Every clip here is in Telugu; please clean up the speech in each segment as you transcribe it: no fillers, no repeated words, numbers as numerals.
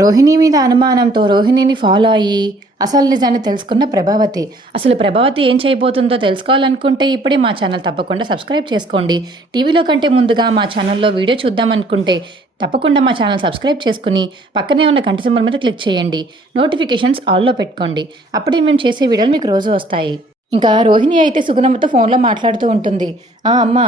రోహిణి మీద అనుమానంతో రోహిణిని ఫాలో అయ్యి అసలు నిజాన్ని తెలుసుకున్న ప్రభావతి. అసలు ప్రభావతి ఏం చేయబోతుందో తెలుసుకోవాలనుకుంటే ఇప్పుడే మా ఛానల్ తప్పకుండా సబ్స్క్రైబ్ చేసుకోండి. టీవీలో కంటే ముందుగా మా ఛానల్లో వీడియో చూద్దామనుకుంటే తప్పకుండా మా ఛానల్ సబ్స్క్రైబ్ చేసుకుని పక్కనే ఉన్న గంట సింబల్ మీద క్లిక్ చేయండి. నోటిఫికేషన్స్ ఆల్లో పెట్టుకోండి. అప్పుడే మేము చేసే వీడియోలు మీకు రోజు వస్తాయి. ఇంకా రోహిణి అయితే సుగుణమ్మతో ఫోన్లో మాట్లాడుతూ ఉంటుంది. అమ్మ,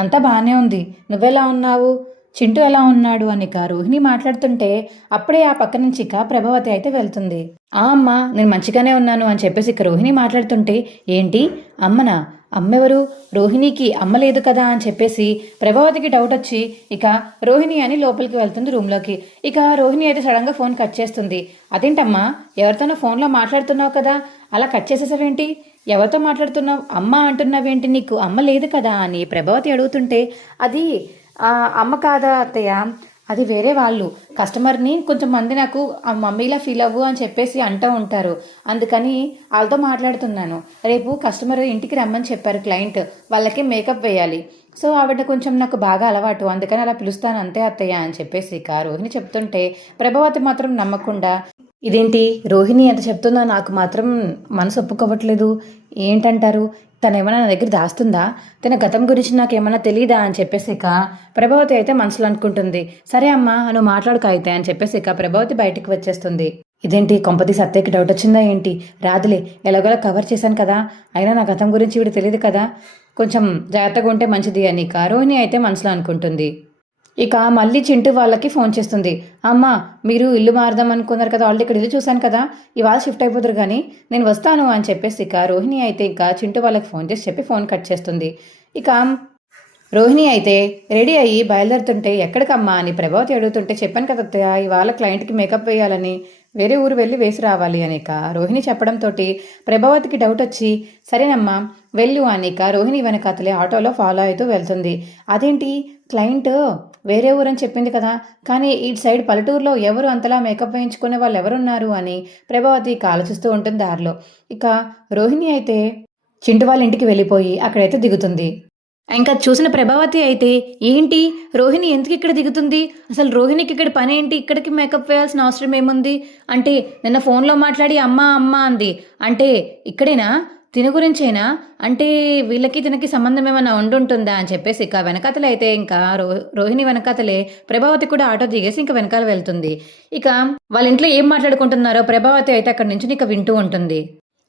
అంతా బాగానే ఉంది, నువ్వెలా ఉన్నావు, చింటూ ఎలా ఉన్నాడు అని రోహిణి మాట్లాడుతుంటే అప్పుడే ఆ పక్క నుంచి ప్రభావతి అయితే వెళ్తుంది. అమ్మ, నేను మంచిగానే ఉన్నాను అని చెప్పేసి రోహిణి మాట్లాడుతుంటే, ఏంటి అమ్మనా, అమ్మెవరు, రోహిణికి అమ్మ లేదు కదా అని చెప్పేసి ప్రభావతికి డౌట్ వచ్చి రోహిణి అని లోపలికి వెళ్తుంది రూమ్లోకి. రోహిణి అయితే సడన్గా ఫోన్ కట్ చేస్తుంది. అదేంటమ్మా, ఎవరితోనో ఫోన్లో మాట్లాడుతున్నావు కదా, అలా కట్ చేసేసావేంటి, ఎవరితో మాట్లాడుతున్నావు, అమ్మ అంటున్నావేంటి, నీకు అమ్మ లేదు కదా అని ప్రభావతి అడుగుతుంటే, అది అమ్మ కాదా అత్తయ్య, అది వేరే వాళ్ళు, కస్టమర్ని కొంచెం మంది నాకు మమ్మీలా ఫీల్ అవ్వు అని చెప్పేసి అంటూ ఉంటారు, అందుకని వాళ్ళతో మాట్లాడుతున్నాను. రేపు కస్టమర్ ఇంటికి రమ్మని చెప్పారు క్లయింట్, వాళ్ళకి మేకప్ వేయాలి, సో ఆవిడ కొంచెం నాకు బాగా అలవాటు, అందుకని అలా పిలుస్తాను అంతే అత్తయ్య అని చెప్పేసి రోహిణి చెప్తుంటే ప్రభావతి మాత్రం నమ్మకుండా, ఇదేంటి రోహిణి ఎంత చెప్తుందో నాకు మాత్రం మనసు ఒప్పుకోవట్లేదు, ఏంటంటారు, తను ఏమైనా నా దగ్గర దాస్తుందా, తన గతం గురించి నాకు ఏమైనా తెలియదా అని చెప్పేసి ప్రభావతి అయితే మనసులో అనుకుంటుంది. సరే అమ్మా, నువ్వు మాట్లాడుక అయితే అని చెప్పేసి ప్రభావతి బయటికి వచ్చేస్తుంది. ఇదేంటి, కొంపతి సత్యకి డౌట్ వచ్చిందా ఏంటి, రాదులే, ఎలాగోలా కవర్ చేశాను కదా, అయినా నా గతం గురించి వీడు తెలియదు కదా, కొంచెం జాగ్రత్తగా ఉంటే మంచిది అని రోహిణి అయితే మనసులో అనుకుంటుంది. మళ్ళీ చింటూ వాళ్ళకి ఫోన్ చేస్తుంది. అమ్మ, మీరు ఇల్లు మారదాం అనుకున్నారు కదా, ఆల్రెడీ ఇక్కడ ఇల్లు చూశాను కదా, ఇవాళ షిఫ్ట్ అయిపోతారు కానీ నేను వస్తాను అని చెప్పేసి రోహిణి అయితే చింటూ వాళ్ళకి ఫోన్ చేసి చెప్పి ఫోన్ కట్ చేస్తుంది. రోహిణి అయితే రెడీ అయ్యి బయలుదేరుతుంటే, ఎక్కడికమ్మా అని ప్రభావతి అడుగుతుంటే, చెప్పాను కదా అత్తయ్య, ఇవాళ క్లయింట్కి మేకప్ వేయాలని, వేరే ఊరు వెళ్ళి వేసి రావాలి అని రోహిణి చెప్పడంతో ప్రభావతికి డౌట్ వచ్చి, సరేనమ్మా వెళ్ళు అని రోహిణి వెనకాతలే ఆటోలో ఫాలో అవుతూ వెళ్తుంది. అదేంటి, క్లయింట్ వేరే ఊరని చెప్పింది కదా, కానీ ఈ సైడ్ పల్లెటూరులో ఎవరు అంతలా మేకప్ వేయించుకునే వాళ్ళు ఎవరున్నారు అని ప్రభావతి ఆలోచిస్తూ ఉంటుంది దారిలో. రోహిణి అయితే చింటు వాళ్ళ ఇంటికి వెళ్ళిపోయి అక్కడైతే దిగుతుంది. ఇంకా చూసిన ప్రభావతి అయితే, ఏంటి రోహిణి ఎందుకు ఇక్కడ దిగుతుంది, అసలు రోహిణికి ఇక్కడ పని ఏంటి, ఇక్కడికి మేకప్ వేయాల్సిన అవసరం ఏముంది, అంటే నిన్న ఫోన్లో మాట్లాడి అమ్మ అమ్మ అంది, అంటే ఇక్కడేనా, తిన గురించేనా, అంటే వీళ్ళకి తినకి సంబంధం ఏమైనా ఉండుంటుందా అని చెప్పేసి వెనకాతలే అయితే రోహిణి వెనకాతలే ప్రభావతి కూడా ఆటో దిగేసి వెనకాల వెళ్తుంది. వాళ్ళ ఇంట్లో ఏం మాట్లాడుకుంటున్నారో ప్రభావతి అయితే అక్కడి నుంచి వింటూ ఉంటుంది.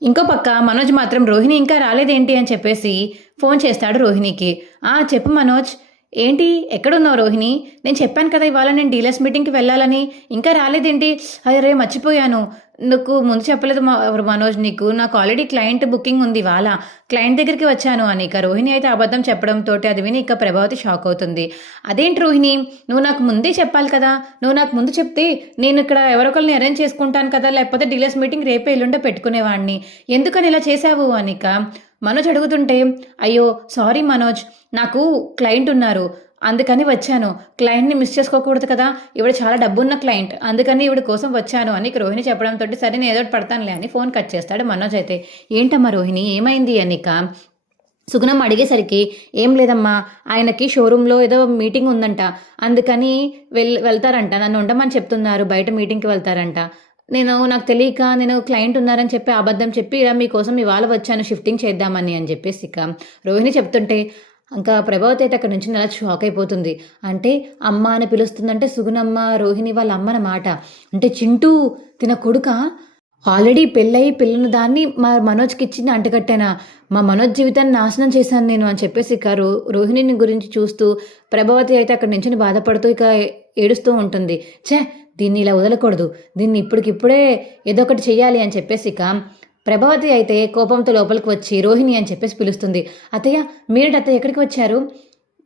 ఇంకో పక్క మనోజ్ మాత్రం రోహిణి ఇంకా రాలేదేంటి అని చెప్పేసి ఫోన్ చేస్తాడు రోహిణికి. చెప్పు మనోజ్, ఏంటి ఎక్కడున్నావు రోహిణి, నేను చెప్పాను కదా ఇవాళ నేను డీలర్స్ మీటింగ్కి వెళ్ళాలని, ఇంకా రాలేదేంటి, అరే మర్చిపోయాను, నాకు ముందు చెప్పలేదు మనోజ్ నీకు, నాకు ఆల్రెడీ క్లయింట్ బుకింగ్ ఉంది, ఇవాళ క్లయింట్ దగ్గరికి వచ్చాను అని రోహిణి అయితే అబద్ధం చెప్పడంతో అది విని ప్రభావతి షాక్ అవుతుంది. అదేంటి రోహిణి, నువ్వు నాకు ముందే చెప్పాలి కదా, నువ్వు నాకు ముందు చెప్తే నేను ఇక్కడ ఎవరొకరిని అరేంజ్ చేసుకుంటాను కదా, లేకపోతే డీలర్స్ మీటింగ్ రేపే ఎల్లుండే పెట్టుకునేవాడిని, ఎందుకని ఇలా చేశావు అని మనోజ్ అడుగుతుంటే, అయ్యో సారీ మనోజ్, నాకు క్లయింట్ ఉన్నారు అందుకని వచ్చాను, క్లయింట్ని మిస్ చేసుకోకూడదు కదా, ఇవిడ చాలా డబ్బున్న క్లయింట్, అందుకని ఇవిడ కోసం వచ్చాను అని రోహిణి చెప్పడంతో సరే నేను ఏదో పడతానులే అని ఫోన్ కట్ చేస్తాడు మనోజ్ అయితే. ఏంటమ్మా రోహిణి ఏమైంది అని సుగుణం అడిగేసరికి, ఏం లేదమ్మా, ఆయనకి షోరూంలో ఏదో మీటింగ్ ఉందంట, అందుకని వెళ్తారంట, నన్ను ఉండమని చెప్తున్నారు, బయట మీటింగ్కి వెళ్తారంట, నాకు తెలియక నేను క్లయింట్ ఉన్నారని చెప్పి అబద్ధం చెప్పి ఇలా మీకోసం ఇవాళ వచ్చాను షిఫ్టింగ్ చేద్దామని అని చెప్పేసి రోహిణి చెప్తుంటే ఇంకా ప్రభావతి అయితే అక్కడి నుంచి అలా షాక్ అయిపోతుంది. అంటే అమ్మ అని పిలుస్తుందంటే సుగుణమ్మ రోహిణి వాళ్ళ అమ్మ అన్నమాట, అంటే చింటూ తిన కొడుక, ఆల్రెడీ పెళ్ళయి పిల్లను దాన్ని మా మనోజ్కి ఇచ్చింది అంటగట్టానా, మా మనోజ్ జీవితాన్ని నాశనం చేశాను నేను అని చెప్పేసి రోహిణిని గురించి చూస్తూ ప్రభావతి అయితే అక్కడి నుంచి బాధపడుతూ ఏడుస్తూ ఉంటుంది. దీన్ని ఇలా వదలకూడదు, దీన్ని ఇప్పటికిప్పుడే ఏదో ఒకటి చెయ్యాలి అని చెప్పేసి ప్రభావతి అయితే కోపంతో లోపలికి వచ్చి రోహిణి అని చెప్పేసి పిలుస్తుంది. అత్తయ్య మీరు అత్తయ్య ఎక్కడికి వచ్చారు,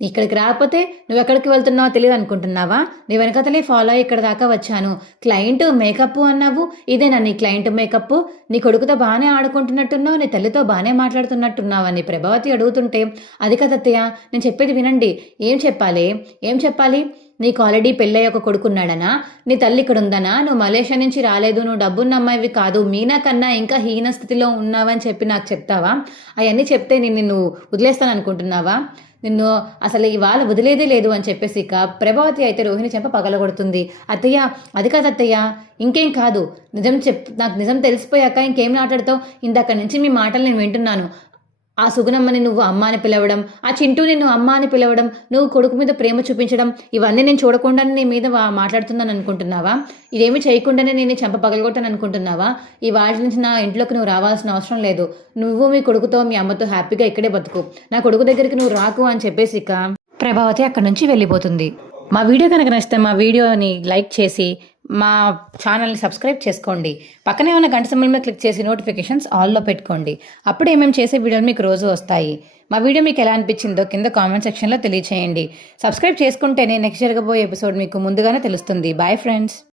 ఇక్కడికి రాకపోతే నువ్వు ఎక్కడికి వెళ్తున్నావో తెలియదు అనుకుంటున్నావా, నీ వెనకతలే ఫాలో అయ్యి ఇక్కడ దాకా వచ్చాను, క్లయింట్ మేకప్ అన్నావు, ఇదేనా నీ క్లయింట్ మేకప్, నీ కొడుకుతో బాగానే ఆడుకుంటున్నట్టున్నావు, నీ తల్లితో బాగానే మాట్లాడుతున్నట్టున్నావు అని ప్రభావతి అడుగుతుంటే, అది కదత్తయ్య నేను చెప్పేది వినండి, ఏం చెప్పాలి, నీకు ఆల్రెడీ పెళ్ళయ్య ఒక కొడుకున్నాడనా, నీ తల్లి ఇక్కడ ఉందనా, నువ్వు మలేషియా నుంచి రాలేదు, నువ్వు డబ్బున్న అమ్మాయివి కాదు, మీనా కన్నా ఇంకా హీన స్థితిలో ఉన్నావని చెప్పి నాకు చెప్తావా, అవన్నీ చెప్తే నేను నిన్ను వదిలేస్తాను అనుకుంటున్నావా, నిన్ను అసలు ఇవాళ వదిలేదే లేదు అని చెప్పేసి ఇక ప్రభావతి అయితే రోహిణి చెంప పగలగొడుతుంది. అత్తయ్య, అది కాదు అత్తయ్య, ఇంకేం కాదు, నాకు నిజం తెలిసిపోయాక ఇంకేం మాట్లాడతావు? ఇందాక నుంచి మీ మాటలు నేను వింటున్నాను. ఆ సుగుణమ్మని నువ్వు అమ్మ అని పిలవడం, ఆ చింటూని నువ్వు అమ్మ అని పిలవడం, నువ్వు కొడుకు మీద ప్రేమ చూపించడం, ఇవన్నీ నేను చూడకుండానే నీ మీద మాట్లాడుతున్నాను అనుకుంటున్నావా? ఇదేమి చేయకుండానే నేను చెంప పగలగొట్టాను అనుకుంటున్నావా? ఈ వాటి నుంచి నా ఇంట్లోకి నువ్వు రావాల్సిన అవసరం లేదు. నువ్వు మీ కొడుకుతో మీ అమ్మతో హ్యాపీగా ఇక్కడే బతుకు. నా కొడుకు దగ్గరికి నువ్వు రాకు అని చెప్పేసి ఇక ప్రభావతి అక్కడి నుంచి వెళ్ళిపోతుంది. మా వీడియో కనుక నచ్చితే మా వీడియోని లైక్ చేసి మా ఛానల్ని సబ్స్క్రైబ్ చేసుకోండి. పక్కనే ఉన్న గంట సింబల్ మీద క్లిక్ చేసి నోటిఫికేషన్స్ ఆల్లో పెట్టుకోండి. అప్పుడే మేము చేసే వీడియోలు మీకు రోజు వస్తాయి. మా వీడియో మీకు ఎలా అనిపించిందో కింద కామెంట్ సెక్షన్లో తెలియచేయండి. సబ్స్క్రైబ్ చేసుకుంటేనే నెక్స్ట్ జరగబోయే ఎపిసోడ్ మీకు ముందుగానే తెలుస్తుంది. Bye friends.